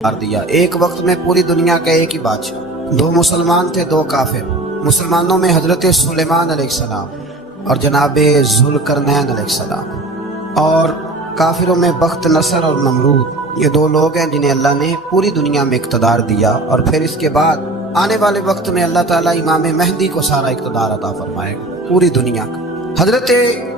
مار دیا۔ ایک وقت میں پوری دنیا کا ایک ہی بادشاہ، دو مسلمان تھے دو کافر۔ مسلمانوں میں حضرت سلیمان علیہ السلام اور جناب ذوالقرنین علیہ السلام، اور کافروں میں بخت نصر اور نمرود۔ یہ دو لوگ ہیں جنہیں اللہ نے پوری دنیا میں اقتدار دیا، اور پھر اس کے بعد آنے والے وقت میں اللہ تعالیٰ امام مہدی کو سارا اقتدار عطا فرمائے گا پوری دنیا کا۔ حضرت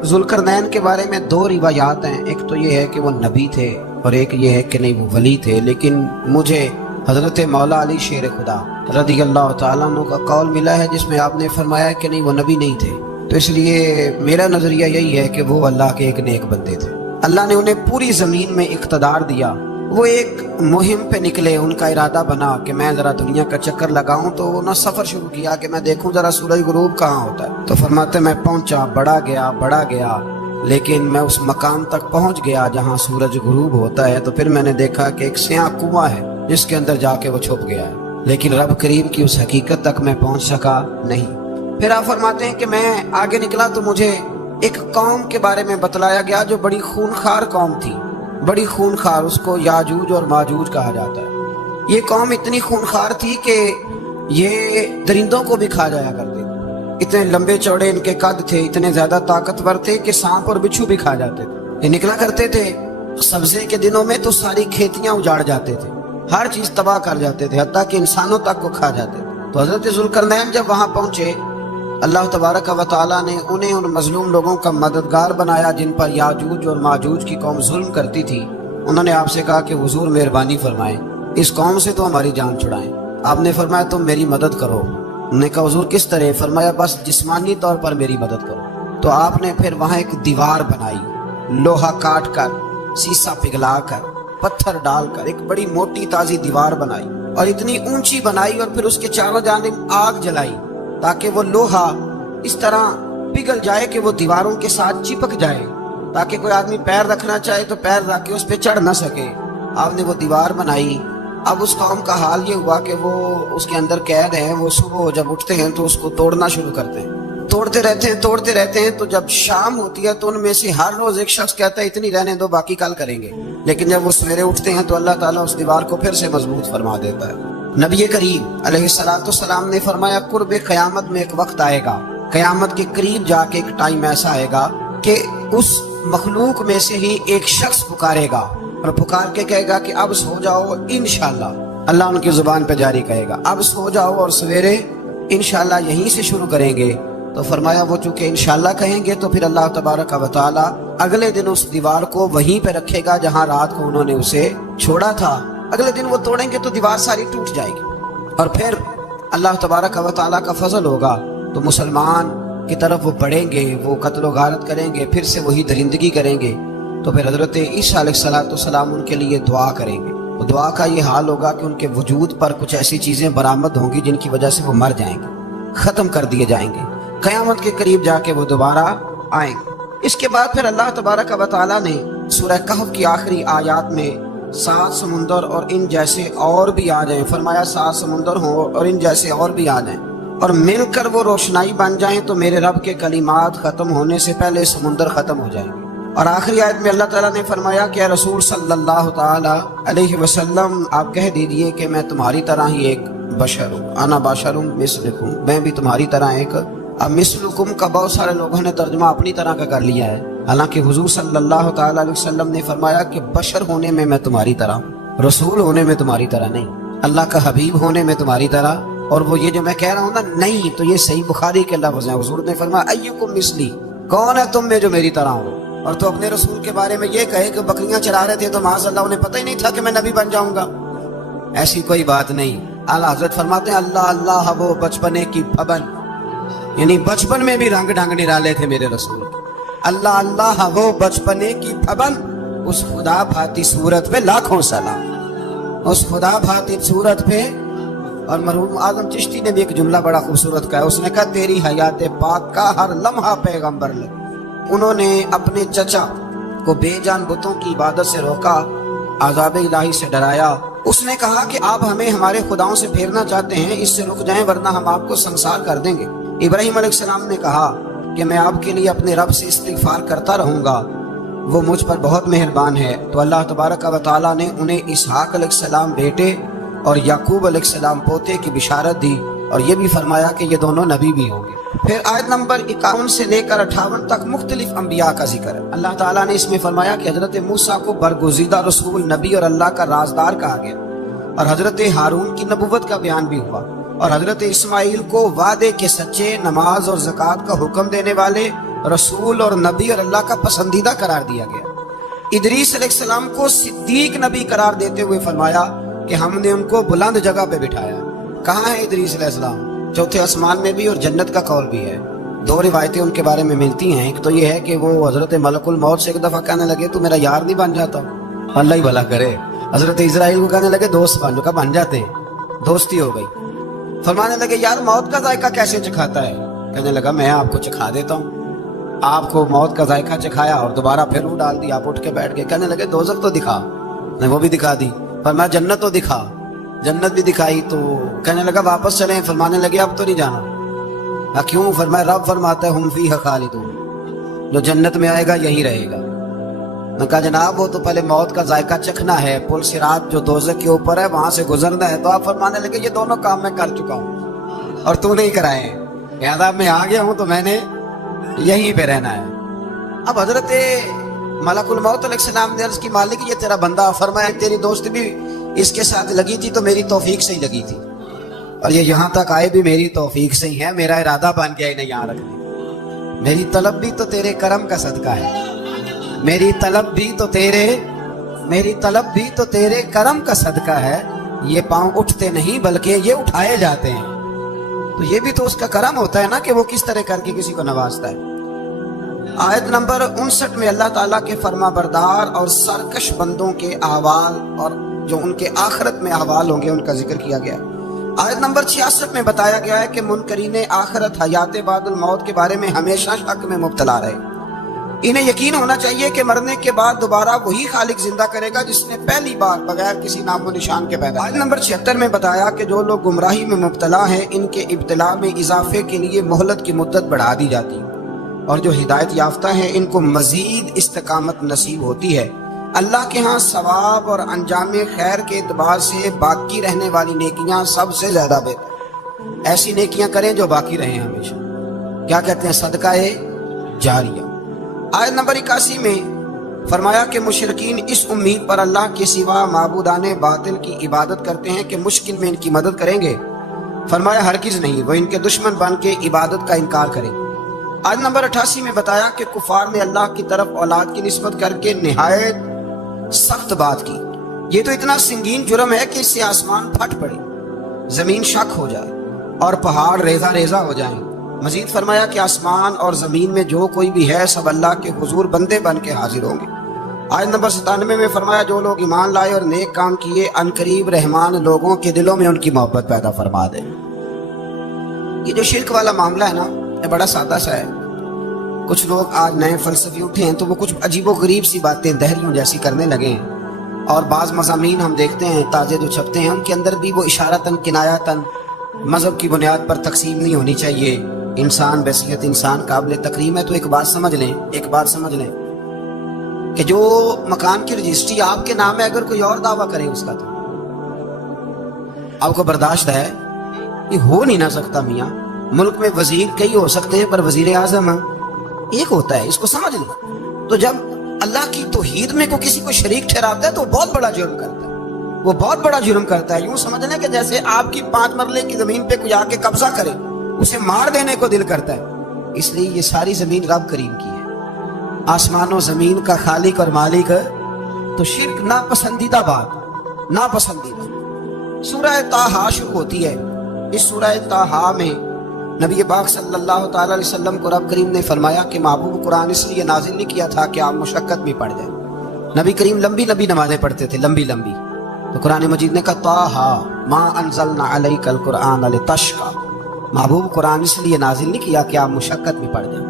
ذوالقرنین کے بارے میں دو روایات ہیں، ایک تو یہ ہے کہ وہ نبی تھے اور ایک یہ ہے کہ نہیں وہ ولی تھے، لیکن مجھے حضرت مولا علی شیر خدا رضی اللہ تعالیٰ عنہ کا قول ملا ہے جس میں آپ نے فرمایا کہ نہیں وہ نبی نہیں تھے، تو اس لیے میرا نظریہ یہی ہے کہ وہ اللہ کے ایک نیک بندے تھے۔ اللہ نے انہیں پوری زمین میں اقتدار دیا۔ وہ ایک مہم پہ نکلے، ان کا ارادہ بنا کہ میں ذرا دنیا کا چکر لگاؤں، تو انہوں نے سفر شروع کیا کہ میں دیکھوں ذرا سورج غروب کہاں ہوتا ہے۔ تو فرماتے میں پہنچا، بڑا گیا لیکن میں اس مقام تک پہنچ گیا جہاں سورج غروب ہوتا ہے، تو پھر میں نے دیکھا کہ ایک سیاہ کنواں ہے جس کے اندر جا کے وہ چھپ گیا ہے، لیکن رب کریم کی اس حقیقت تک میں پہنچ سکا نہیں۔ پھر آپ فرماتے ہیں کہ میں آگے نکلا تو مجھے ایک قوم کے بارے میں بتلایا گیا جو بڑی خونخوار قوم تھی، بڑی خونخوار، اس کو یاجوج اور ماجوج کہا جاتا ہے۔ یہ قوم اتنی خونخوار تھی کہ یہ درندوں کو بھی کھا جایا کرتے، اتنے لمبے چوڑے ان کے قد تھے، اتنے زیادہ طاقتور تھے کہ سانپ اور بچھو بھی کھا جاتے تھے۔ یہ نکلا کرتے تھے سبزے کے دنوں میں تو ساری کھیتیاں اجاڑ جاتے تھے، ہر چیز تباہ کر جاتے تھے، حتیٰ کہ انسانوں تک کو کھا جاتے تھے۔ تو حضرت ذوالقرنین جب وہاں پہنچے، اللہ تبارک و تعالیٰ نے انہیں ان مظلوم لوگوں کا مددگار بنایا جن پر یاجوج اور ماجوج کی قوم ظلم کرتی تھی۔ انہوں نے آپ سے کہا کہ حضور مہربانی فرمائیں، اس قوم سے تو ہماری جان چھڑائیں۔ آپ نے فرمایا تم میری مدد کرو۔ انہوں نے کہا حضور کس طرح؟ فرمایا بس جسمانی طور پر میری مدد کرو۔ تو آپ نے پھر وہاں ایک دیوار بنائی، لوہا کاٹ کر، سیسا پگھلا کر، پتھر ڈال کر ایک بڑی موٹی تازی دیوار بنائی، اور اتنی اونچی بنائی، اور پھر اس کے چاروں جانب آگ جلائی تاکہ وہ لوہا اس طرح پگھل جائے کہ وہ دیواروں کے ساتھ چپک جائے، تاکہ کوئی آدمی پیر رکھنا چاہے تو پیر رکھ کے اس پہ چڑھ نہ سکے۔ آپ نے وہ دیوار بنائی۔ اب اس قوم کا حال یہ ہوا کہ وہ اس کے اندر قید ہیں، وہ صبح جب اٹھتے ہیں تو اس کو توڑنا شروع کرتے ہیں، توڑتے رہتے ہیں، تو جب شام ہوتی ہے تو ان میں سے ہر روز ایک شخص کہتا ہے اتنی رہنے دو باقی کل کریں گے، لیکن جب وہ سویرے اٹھتے ہیں تو اللہ تعالیٰ اس دیوار کو پھر سے مضبوط فرما دیتا ہے۔ نبی کریم علیہ السلام نے فرمایا قرب قیامت میں ایک وقت آئے گا، قیامت کے قریب جا کے ایک ٹائم ایسا آئے گا کہ اس مخلوق میں سے ہی ایک شخص پکارے گا اور پکار کے کہے گا کہ اب سو جاؤ انشاءاللہ۔ اللہ ان کی زبان پہ جاری کہے گا اب سو جاؤ اور سویرے انشاءاللہ یہیں سے شروع کریں گے۔ تو فرمایا وہ چونکہ انشاءاللہ کہیں گے تو پھر اللہ تبارک و تعالی اگلے دن اس دیوار کو وہیں پہ رکھے گا جہاں رات کو انہوں نے اسے چھوڑا تھا۔ اگلے دن وہ توڑیں گے تو دیوار ساری ٹوٹ جائے گی، اور پھر اللہ تبارک و تعالی کا فضل ہوگا تو مسلمان کی طرف وہ بڑھیں گے، وہ قتل و غارت کریں گے، پھر سے وہی درندگی کریں گے۔ تو پھر حضرت عیسیٰ علیہ السلام ان کے لیے دعا کریں گے۔ وہ دعا کا یہ حال ہوگا کہ ان کے وجود پر کچھ ایسی چیزیں برآمد ہوں گی جن کی وجہ سے وہ مر جائیں گے، ختم کر دیے جائیں گے، قیامت کے قریب جا کے وہ دوبارہ آئیں گے۔ اس کے بعد پھر اللہ تبارک و تعالیٰ نے سورہ کہف کی آخری آیات میں 7 سمندر اور ان جیسے اور بھی آ جائیں، فرمایا 7 سمندر ہوں اور ان جیسے اور بھی آ جائیں اور مل کر وہ روشنائی بن جائیں تو میرے رب کے کلمات ختم ہونے سے پہلے سمندر ختم ہو جائیں گے۔ اور آخری آیت میں اللہ تعالیٰ نے فرمایا کہ اے رسول صلی اللہ تعالی علیہ وسلم آپ کہہ دیجئے کہ میں تمہاری طرح ہی ایک بشر ہوں، انا بشر مثلکم، میں بھی تمہاری طرح ایک۔ اب مثلکم کا بہت سارے لوگوں نے ترجمہ اپنی طرح کا کر لیا ہے، حالانکہ حضور صلی اللہ تعالی علیہ وسلم نے فرمایا کہ بشر ہونے میں تمہاری طرح ہوں، رسول ہونے میں تمہاری طرح نہیں، اللہ کا حبیب ہونے میں تمہاری طرح۔ اور وہ یہ جو میں کہہ رہا ہوں نا نہیں، تو یہ صحیح بخاری کے لفظ ہیں۔ حضور نے فرمایا ایکم مثلی، کون ہے تم میں جو میری طرح ہو؟ اور تو اپنے رسول کے بارے میں یہ کہے کہ بکریاں چرا رہے تھے تو معاذ اللہ انہیں پتہ ہی نہیں تھا کہ میں نبی بن جاؤں گا، ایسی کوئی بات نہیں۔ اعلیٰ حضرت فرماتے ہیں اللہ اللہ وہ بچپنے کی پھبن، یعنی بچپن میں بھی رنگ ڈھنگ نرالے تھے میرے رسول، اللہ اللہ وہ بچپنے کی پھبن، اس خدا بھاتی صورت پہ لاکھوں سلام، اس خدا بھاتی صورت پہ۔ اور مرحوم اعظم چشتی نے بھی ایک جملہ بڑا خوبصورت کہا، اس نے کہا تیری حیات پاک کا ہر لمحہ پیغمبر لگا۔ انہوں نے اپنے چچا کو بے جان بتوں کی عبادت سے روکا، عذاب الہی سے ڈرایا۔ اس نے کہا کہ آپ ہمیں ہمارے خداؤں سے پھیرنا چاہتے ہیں، اس سے رک جائیں ورنہ ہم آپ کو سنسار کر دیں گے۔ ابراہیم علیہ السلام نے کہا کہ میں آپ کے لیے اپنے رب سے استغفار کرتا رہوں گا۔ وہ مجھ پر بہت مہربان ہے۔ تو اللہ تبارک و تعالیٰ نے انہیں اسحاق علیہ السلام بیٹے اور یعقوب علیہ السلام پوتے کی بشارت دی، اور یہ بھی فرمایا کہ یہ دونوں نبی بھی ہوں گے۔ پھر آیت نمبر 51 سے لے کر 58 تک مختلف انبیاء کا ذکر ہے۔ اللہ تعالیٰ نے اس میں فرمایا کہ حضرت موسیٰ کو برگزیدہ رسول، نبی اور اللہ کا رازدار کہا گیا، اور حضرت ہارون کی نبوت کا بیان بھی ہوا، اور حضرت اسماعیل کو وعدے کے سچے، نماز اور زکوٰۃ کا حکم دینے والے رسول اور نبی اور اللہ کا پسندیدہ قرار دیا گیا۔ ادریس علیہ السلام کو صدیق نبی قرار دیتے ہوئے فرمایا کہ ہم نے ان کو بلند جگہ پہ بٹھایا۔ کہاں ہے ادریس علیہ السلام؟ چوتھے آسمان میں بھی، اور جنت کا قول بھی ہے۔ دو روایتیں ان کے بارے میں ملتی ہیں۔ ایک تو یہ ہے کہ وہ حضرت ملک الموت سے ایک دفعہ کہنے لگے تو میرا یار نہیں بن جاتا؟ اللہ ہی بھلا کرے۔ حضرت اسرائیل کو کہنے لگے دوست بن جاتے ہیں، دوستی ہو گئی۔ فرمانے لگے یار موت کا ذائقہ کیسے چکھاتا ہے؟ کہنے لگا میں آپ کو چکھا دیتا ہوں۔ آپ کو موت کا ذائقہ چکھایا اور دوبارہ پھر وہ ڈال دی، آپ اٹھ کے بیٹھ گئے۔ کہنے لگے دوزخ تو دکھا، نے وہ بھی دکھا دی۔ فرمایا جنت تو دکھا، جنت بھی دکھائی۔ تو کہنے لگا واپس چلیں، فرمانے لگے اب تو نہیں جانا۔ کیوں؟ فرمایا رب فرماتا ہے ہم فیہا خالدون، جو جنت میں آئے گا یہی رہے گا۔ میں کہا جناب وہ تو پہلے موت کا ذائقہ چکھنا ہے، پل صراط جو دوزخ کے اوپر ہے وہاں سے گزرنا ہے۔ تو آپ فرمانے لگے یہ دونوں کام میں کر چکا ہوں اور تو نہیں کرائے ہیں، لہذا میں آ گیا ہوں تو میں نے یہیں پہ رہنا ہے۔ اب حضرت ملک الموت علیہ السلام نے عرض کی مالک یہ تیرا بندہ، فرمایا تیری دوست بھی اس کے ساتھ لگی تھی تو میری توفیق سے ہی لگی تھی، اور یہ یہاں تک آئے بھی میری توفیق سے ہی ہے، میرا ارادہ بن گیا انہیں یہاں رکھنے۔ میری طلب بھی تو تیرے کرم کا صدقہ ہے، میری طلب بھی تو تیرے کرم کا صدقہ ہے۔ یہ پاؤں اٹھتے نہیں بلکہ یہ اٹھائے جاتے ہیں، تو یہ بھی تو اس کا کرم ہوتا ہے نا کہ وہ کس طرح کر کے کسی کو نوازتا ہے۔ آیت نمبر 59 میں اللہ تعالیٰ کے فرما بردار اور سرکش بندوں کے احوال اور جو ان کے آخرت میں احوال ہوں گے ان کا ذکر کیا گیا۔ آیت نمبر 66 میں بتایا گیا ہے کہ منکرین آخرت حیات بعد الموت کے بارے میں ہمیشہ شک میں مبتلا رہے۔ انہیں یقین ہونا چاہیے کہ مرنے کے بعد دوبارہ وہی خالق زندہ کرے گا جس نے پہلی بار بغیر کسی نام و نشان کے پیدا کیا۔ آیت نمبر 76 میں بتایا کہ جو لوگ گمراہی میں مبتلا ہیں ان کے ابتلا میں اضافے کے لیے مہلت کی مدت بڑھا دی جاتی، اور جو ہدایت یافتہ ہیں ان کو مزید استقامت نصیب ہوتی ہے۔ اللہ کے ہاں ثواب اور انجام خیر کے اعتبار سے باقی رہنے والی نیکیاں سب سے زیادہ بہتر۔ ایسی نیکیاں کریں جو باقی رہیں ہمیشہ، کیا کہتے ہیں؟ صدقہ جاریہ۔ آیت نمبر 81 میں فرمایا کہ مشرکین اس امید پر اللہ کے سوا معبودان باطل کی عبادت کرتے ہیں کہ مشکل میں ان کی مدد کریں گے۔ فرمایا ہرگز نہیں، وہ ان کے دشمن بن کے عبادت کا انکار کریں گے۔ آیت نمبر 88 میں بتایا کہ کفار نے اللہ کی طرف اولاد کی نسبت کر کے نہایت سخت بات کی۔ یہ تو اتنا سنگین جرم ہے کہ اس سے آسمان پھٹ پڑے، زمین شک ہو جائے اور پہاڑ ریزہ ریزہ ہو جائیں۔ مزید فرمایا کہ آسمان اور زمین میں جو کوئی بھی ہے سب اللہ کے حضور بندے بن کے حاضر ہوں گے۔ آیت نمبر 97 میں فرمایا جو لوگ ایمان لائے اور نیک کام کیے عنقریب رحمان لوگوں کے دلوں میں ان کی محبت پیدا فرما دے۔ یہ جو شرک والا معاملہ ہے نا، یہ بڑا سادہ سا ہے۔ کچھ لوگ آج نئے فلسفی اٹھے ہیں تو وہ کچھ عجیب و غریب سی باتیں دہریوں جیسی کرنے لگے ہیں، اور بعض مضامین ہم دیکھتے ہیں تازے جو چھپتے ہیں ان کے اندر بھی وہ اشارتاً کنایاتاً مذہب کی بنیاد پر تقسیم نہیں ہونی چاہیے، انسان بحیثیت انسان قابل تکریم ہے۔ تو ایک بات سمجھ لیں کہ جو مکان کی رجسٹری آپ کے نام ہے اگر کوئی اور دعویٰ کرے اس کا تو آپ کو برداشت ہے؟ یہ ہو نہیں نہ سکتا میاں۔ ملک میں وزیر کئی ہو سکتے ہیں پر وزیر اعظم ایک ہوتا ہے، اس کو سمجھ لیں۔ تو جب اللہ کی توحید میں کوئی کسی کو شریک ٹھہراتا ہے تو وہ بہت بڑا جرم کرتا ہے، یوں سمجھ لیں کہ جیسے آپ کی 5 مرلے کی زمین پہ کوئی آ کے قبضہ کرے، اسے مار دینے کو دل کرتا ہے۔ اس لیے یہ ساری زمین رب کریم کی ہے، آسمان و زمین کا خالق اور مالک۔ تو شرک ناپسندیدہ بات، ناپسندیدہ۔ سورہ طٰہٰ شروع ہوتی ہے۔ اس سورہ طٰہٰ میں نبی پاک صلی اللہ تعالیٰ علیہ وسلم کو رب کریم نے فرمایا کہ محبوب قرآن اس لیے نازل نہیں کیا تھا کہ آپ مشقت میں پڑ جائیں۔ نبی کریم لمبی نمازیں پڑھتے تھے، لمبی۔ تو قرآن مجید نے کہا طٰہٰ ما انزلنا علیک القرآن لتشقیٰ، محبوب قرآن اس لیے نازل نہیں کیا کہ آپ مشقت میں پڑ جائیں۔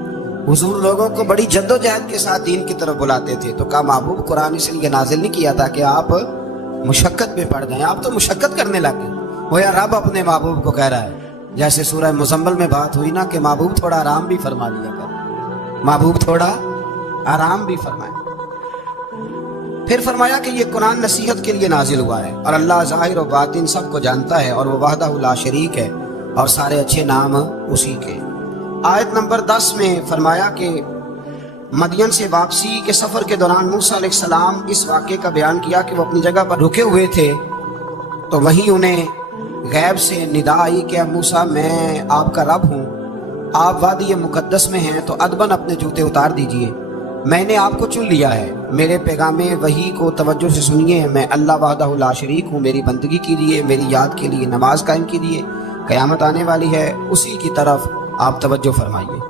حضور لوگوں کو بڑی جد و جہد کے ساتھ دین کی طرف بلاتے تھے، تو کہا محبوب قرآن اس لیے نازل نہیں کیا تھا کہ آپ مشقت میں پڑ جائیں۔ آپ تو مشقت کرنے لگ گئے۔ وہ یا رب اپنے محبوب کو کہہ رہا ہے، جیسے سورہ مزمل میں بات ہوئی نا کہ محبوب تھوڑا آرام بھی فرما لیا کر، محبوب تھوڑا آرام بھی فرمائے۔ پھر فرمایا کہ یہ قرآن نصیحت کے لیے نازل ہوا ہے اور اللہ ظاہر و باطن سب کو جانتا ہے اور وہ وحدہ لا شریک ہے اور سارے اچھے نام اسی کے۔ آیت نمبر 10 میں فرمایا کہ مدین سے واپسی کے سفر کے دوران موسیٰ علیہ السلام اس واقعے کا بیان کیا کہ وہ اپنی جگہ پر رکے ہوئے تھے تو وہیں انہیں غیب سے ندا آئی کہ موسیٰ میں آپ کا رب ہوں، آپ وادی مقدس میں ہیں تو ادباً اپنے جوتے اتار دیجئے، میں نے آپ کو چن لیا ہے، میرے پیغام وحی کو توجہ سے سنیے، میں اللہ وحدہ لا شریک ہوں، میری بندگی کیجیے، میری یاد کے لیے نماز قائم کیجیے، قیامت آنے والی ہے اسی کی طرف آپ توجہ فرمائیے۔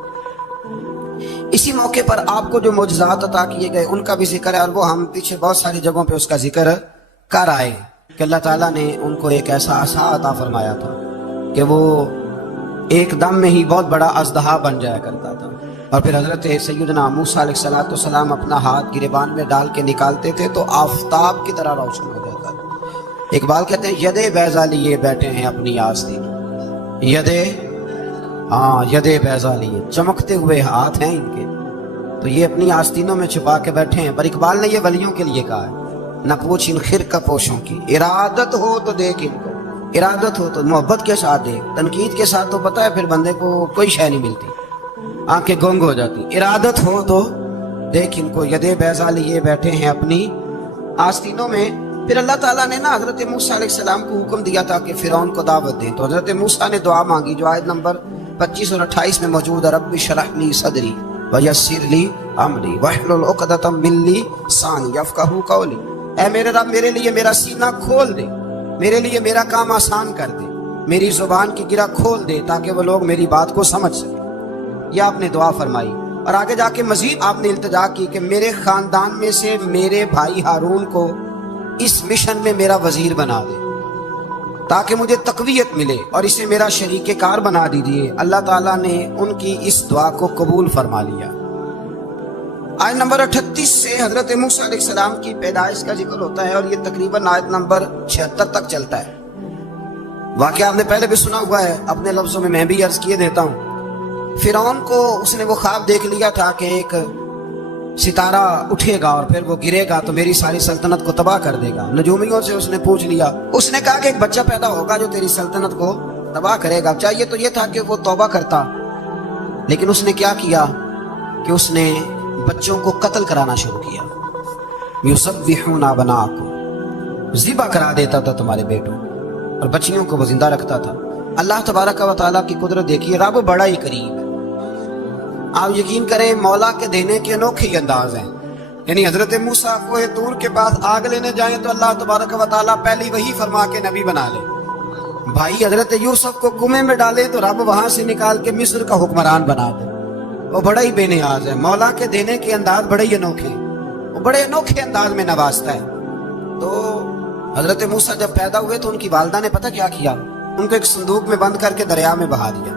اسی موقع پر آپ کو جو معجزات عطا کیے گئے ان کا بھی ذکر ہے، اور وہ ہم پیچھے بہت ساری جگہوں پہ اس کا ذکر کر آئے کہ اللہ تعالیٰ نے ان کو ایک ایسا عصا عطا فرمایا تھا کہ وہ ایک دم میں ہی بہت بڑا اژدہا بن جایا کرتا تھا، اور پھر حضرت سیدنا موسیٰ علیہ السلام اپنا ہاتھ گریبان میں ڈال کے نکالتے تھے تو آفتاب کی طرح روشن ہو جاتا تھا۔ اقبال کہتے ہیں یدے بیضا لیے بیٹھے ہیں اپنی آستین، یدے بیضا لیے، چمکتے ہوئے ہاتھ ہیں ان کے، تو یہ اپنی آستینوں میں چھپا کے بیٹھے ہیں۔ پر اقبال نے یہ ولیوں کے لیے کہا ہے، نہ پوچھ ان خرقہ پوشوں کی، ارادت ہو تو دیکھ ان کو، ارادت ہو تو محبت کے ساتھ دیکھ، تنقید کے ساتھ تو پتہ ہے پھر بندے کو کوئی شے نہیں ملتی، آنکھیں گنگ ہو جاتی، ارادت ہو تو دیکھ ان کو، یدے بیضا لیے بیٹھے ہیں اپنی آستینوں میں۔ پھر اللہ تعالیٰ نے نا حضرت موسیٰ علیہ السلام کو حکم دیا تھا کہ فرعون کو دعوت دیں، تو حضرت موسیٰ نے دعا مانگی جو آیت نمبر 25 اور 28 میں موجود ہے، رب اشرح لی صدری ویسر لی امری واحلل عقدۃ من لسانی یفقہوا قولی، اے میرے رب میرے لیے میرا سینہ کھول دے، میرے لیے میرا کام آسان کر دے، میری زبان کی گرہ کھول دے تاکہ وہ لوگ میری بات کو سمجھ سکیں۔ یہ آپ نے دعا فرمائی، اور آگے جا کے مزید آپ نے التجا کی کہ میرے خاندان میں سے میرے بھائی ہارون کو اس مشن میں میرا وزیر بنا دے تاکہ مجھے تقویت ملے اور اسے میرا شریک کار بنا دیجیے۔ اللہ تعالیٰ نے ان کی اس دعا کو قبول فرما لیا۔ آیت نمبر 38 سے حضرت موسیٰ علیہ السلام کی پیدائش کا ذکر ہوتا ہے اور یہ تقریباً آیت نمبر 76 تک چلتا ہے۔ واقعہ آپ نے پہلے بھی سنا ہوا ہے، اپنے لفظوں میں بھی عرض کیے دیتا ہوں۔ فرعون کو اس نے وہ خواب دیکھ لیا تھا کہ ایک ستارہ اٹھے گا اور پھر وہ گرے گا تو میری ساری سلطنت کو تباہ کر دے گا۔ نجومیوں سے اس نے پوچھ لیا، اس نے کہا کہ ایک بچہ پیدا ہوگا جو تیری سلطنت کو تباہ کرے گا۔ چاہیے تو یہ تھا کہ وہ توبہ کرتا، لیکن اس نے کیا کیا کہ اس نے بچوں کو قتل کرانا شروع کیا۔ یذبحون ابناءکم، ذبح کرا دیتا تھا تمہارے بیٹوں، اور بچیوں کو وہ زندہ رکھتا تھا۔ اللہ تبارک و تعالیٰ کی قدرت دیکھیے، رب بڑا ہی قریب ہے۔ آپ یقین کریں مولا کے دینے کے انوکھے ہی انداز ہیں، یعنی حضرت موسیٰ کوہ طور کے پاس آگ لینے جائیں تو اللہ تبارک و تعالیٰ پہلی وہی فرما کے نبی بنا لے، بھائی حضرت یوسف کو کنویں میں ڈالے تو رب وہاں سے نکال کے مصر کا حکمران بنا دے۔ وہ بڑا ہی بے نیاز ہے، مولا کے دینے کے انداز بڑے ہی انوکھے، وہ بڑے انوکھے انداز میں نوازتا ہے۔ تو حضرت موسیٰ جب پیدا ہوئے تو ان کی والدہ نے پتہ کیا کیا، ان کو ایک صندوق میں بند کر کے دریا میں بہا دیا۔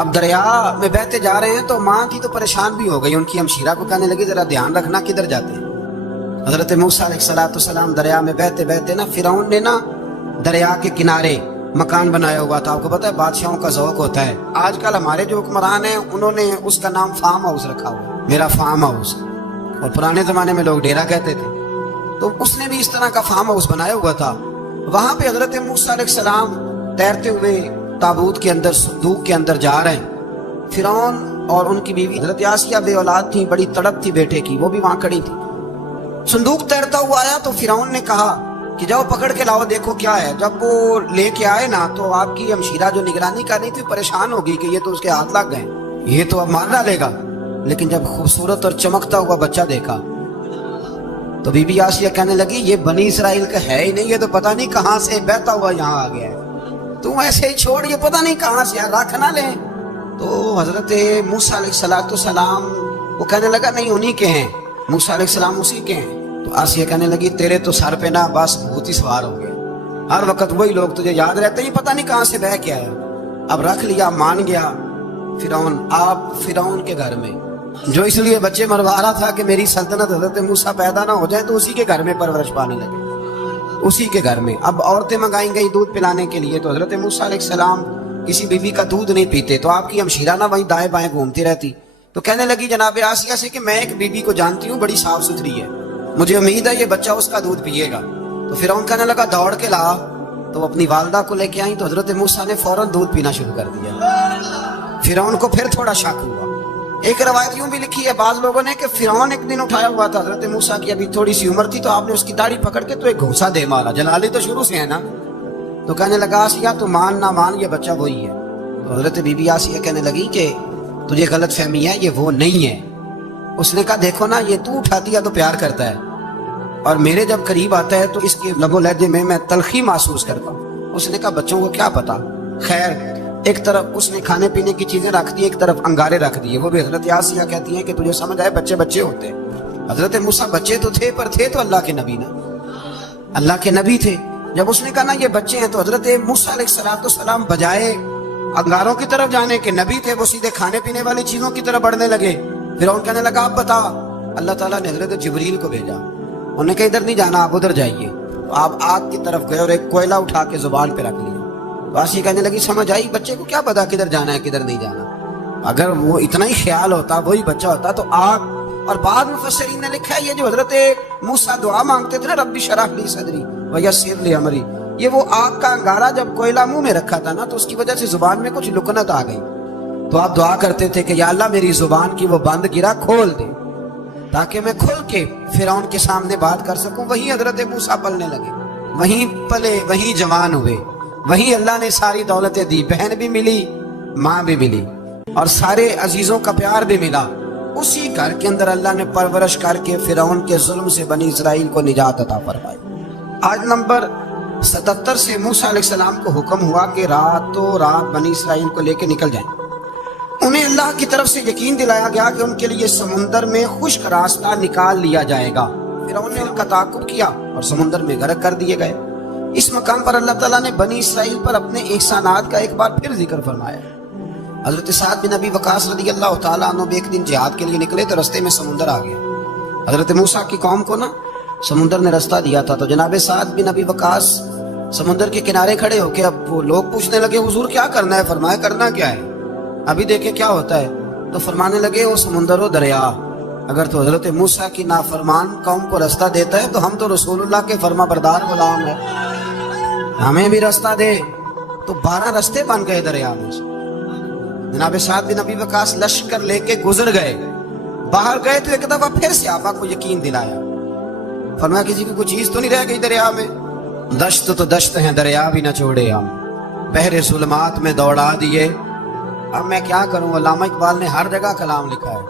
اب دریا میں بہتے جا رہے ہیں تو ماں کی تو پریشان بھی ہو گئی، ان کی ہمشیرہ کو کہنے لگی ذرا دھیان رکھنا کدھر جاتے ہیں۔ حضرت موسیٰ علیہ السلام دریا میں بہتے بہتے نا فرعون نے نا دریا کے کنارے مکان بنایا ہوا تھا۔ آپ کو پتہ ہے بادشاہوں کا ذوق ہوتا ہے، آج کل ہمارے جو حکمران ہیں انہوں نے اس کا نام فارم ہاؤس رکھا ہوا، میرا فارم ہاؤس، اور پرانے زمانے میں لوگ ڈیرا کہتے تھے، تو اس نے بھی اس طرح کا فارم ہاؤس بنایا ہوا تھا۔ وہاں پہ حضرت موسیٰ علیہ السلام تیرتے ہوئے تابوت کے اندر صندوق کے اندر جا رہے ہیں۔ فرعون اور ان کی بیوی حضرت آسیہ بے اولاد تھی، بڑی تڑپ تھی بیٹے کی، وہ بھی وہاں کھڑی تھی۔ صندوق تیرتا ہوا آیا تو فرعون نے کہا کہ جاؤ پکڑ کے لاؤ دیکھو کیا ہے۔ جب وہ لے کے آئے نا تو آپ کی ہمشیرہ جو نگرانی کر رہی تھی پریشان ہو گئی کہ یہ تو اس کے ہاتھ لگ گئے، یہ تو اب مار ڈالے گا۔ لیکن جب خوبصورت اور چمکتا ہوا بچہ دیکھا تو بی بی آسیہ کہنے لگی یہ بنی اسرائیل کا ہے ہی نہیں، یہ تو پتہ نہیں کہاں سے بہتا ہوا یہاں آ گیا ہے، تم ایسے ہی چھوڑ، یہ پتہ نہیں کہاں سے رکھ نہ لیں۔ تو حضرت موسیٰ علیہ السلام وہ کہنے لگا نہیں انہی کے ہیں، موسیٰ علیہ السلام اسی کے ہیں۔ تو آسیہ کہنے لگی تیرے تو سر پہ نا بس بھوت ہی سوار ہو گئے، ہر وقت وہی لوگ تجھے یاد رہتے ہیں، پتہ نہیں کہاں سے بہ کے آیا۔ اب رکھ لیا، مان گیا فرعون۔ آپ فرعون کے گھر میں جو اس لیے بچے مروا رہا تھا کہ میری سلطنت حضرت موسیٰ پیدا نہ ہو جائے، تو اسی کے گھر میں پرورش پانے لگے، اسی کے گھر میں۔ اب عورتیں منگائیں گئی دودھ پلانے کے لیے، تو حضرت موسیٰ علیہ السلام کسی بیوی کا دودھ نہیں پیتے، تو آپ کی ہمشیرہ نہ وہیں دائیں بائیں گھومتی رہتی۔ تو کہنے لگی جناب آسیہ سے کہ میں ایک بیوی کو جانتی ہوں، بڑی صاف ستھری ہے، مجھے امید ہے یہ بچہ اس کا دودھ پیے گا. تو فرعون کہنے لگا دوڑ کے لا. تو وہ اپنی والدہ کو لے کے آئیں تو حضرت موسیٰ نے فوراً دودھ پینا شروع کر دیا. فرعون کو پھر تھوڑا شک ہوا. ایک روایت یوں بھی لکھی ہے بعض لوگوں نے کہ فرعون ایک دن اٹھایا ہوا تھا حضرت موسیٰ کی ابھی تھوڑی سی عمر تھی تو آپ نے اس کی داڑھی پکڑ کے تو ایک گھونسا دے مارا. جلالی تو شروع سے ہے نا. تو کہنے لگا آسیہ تو مان نہ مان یہ بچہ وہی ہے. تو حضرت بی بی آسیہ کہنے لگی کہ تجھے غلط فہمی ہے یہ وہ نہیں ہے. اس نے کہا دیکھو نا یہ تو اٹھاتی ہے تو پیار کرتا ہے اور میرے جب قریب آتا ہے تو اس کے لب و لہجے میں تلخی محسوس کرتا ہوں. اس نے کہا بچوں کو کیا پتا. خیر ایک طرف اس نے کھانے پینے کی چیزیں رکھ دی ایک طرف انگارے رکھ دیے. وہ بھی حضرت آسیہ کہتی ہیں کہ تجھے سمجھ آئے بچے بچے ہوتے. حضرت موسیٰ بچے تو تھے پر تھے تو اللہ کے نبی نا, اللہ کے نبی تھے. جب اس نے کہا نا یہ بچے ہیں تو حضرت موسیٰ علیہ السلام بجائے انگاروں کی طرف جانے کے نبی تھے وہ سیدھے کھانے پینے والی چیزوں کی طرف بڑھنے لگے. پھر ان کہنے لگا آپ بتا. اللہ تعالیٰ نے حضرت جبریل کو بھیجا. انہوں نے کہا ادھر نہیں جانا آپ ادھر جائیے. تو آپ آگ کی طرف گئے اور ایک کوئلہ اٹھا کے زبان پہ رکھ لیا. تو آسیہ کہنے لگی سمجھ آئی بچے کو کیا پتا کدھر جانا ہے کدھر نہیں جانا. اگر وہ اتنا ہی خیال ہوتا وہی بچہ ہوتا تو آگ. اور بعد مفسرین نے لکھا ہے یہ جو حضرت موسیٰ دعا مانگتے تھے نا ربی شرح لی صدری ویسر لی امری, یہ وہ آگ کا انگارہ جب کوئلہ منہ میں رکھا تھا نا تو اس کی وجہ سے زبان میں کچھ لکنت آ گئی. تو آپ دعا کرتے تھے کہ یا اللہ میری زبان کی وہ بند گرا کھول دے تاکہ میں کھل کے فرعون کے سامنے بات کر سکوں. وہیں حضرت موسیٰ پلنے لگے, وہیں پلے, وہیں جوان ہوئے, وہیں اللہ نے ساری دولتیں دی. بہن بھی ملی, ماں بھی ملی اور سارے عزیزوں کا پیار بھی ملا. اسی گھر کے اندر اللہ نے پرورش کر کے فرعون کے ظلم سے بنی اسرائیل کو نجات عطا فرمائی. آج نمبر 77 سے موسیٰ علیہ السلام کو حکم ہوا کہ راتوں رات بنی اسرائیل کو لے کے نکل جائیں. انہیں اللہ کی طرف سے یقین دلایا گیا کہ ان کے لیے سمندر میں خشک راستہ نکال لیا جائے گا. فرعون نے ان کا تعاقب کیا اور سمندر میں غرق کر دیے گئے. اس مقام پر اللہ تعالیٰ نے بنی اسرائیل پر اپنے احسانات کا ایک بار پھر ذکر فرمایا. حضرت سعد بن ابی وقاص رضی اللہ تعالیٰ عنہ ایک دن جہاد کے لیے نکلے تو رستے میں سمندر آ گیا. حضرت موسیٰ کی قوم کو نا سمندر نے رستہ دیا تھا. تو جناب سعد بن ابی وقاص سمندر کے کنارے کھڑے ہو کے اب وہ لوگ پوچھنے لگے حضور کیا کرنا ہے. فرمایا کرنا کیا ہے ابھی دیکھیں کیا ہوتا ہے. تو فرمانے لگے وہ سمندر و دریا اگر تو حضرت موسیٰ کی نافرمان قوم کو رستہ دیتا ہے تو ہم تو رسول اللہ کے فرما بردار غلام ہیں, ہمیں بھی رستہ دے. تو 12 رستے بن گئے دریا میں سے. جناب سعد بن ابی وقاص لشکر لے کے گزر گئے. باہر گئے تو ایک دفعہ پھر صحابہ کو یقین دلایا. فرمایا کسی کی کوئی چیز تو نہیں رہ گئی دریا میں. دشت تو دشت ہیں دریا بھی نہ چھوڑے ہم, بحر ظلمات میں دوڑا دیے. اب میں کیا کروں, علامہ اقبال نے ہر جگہ کلام لکھا ہے.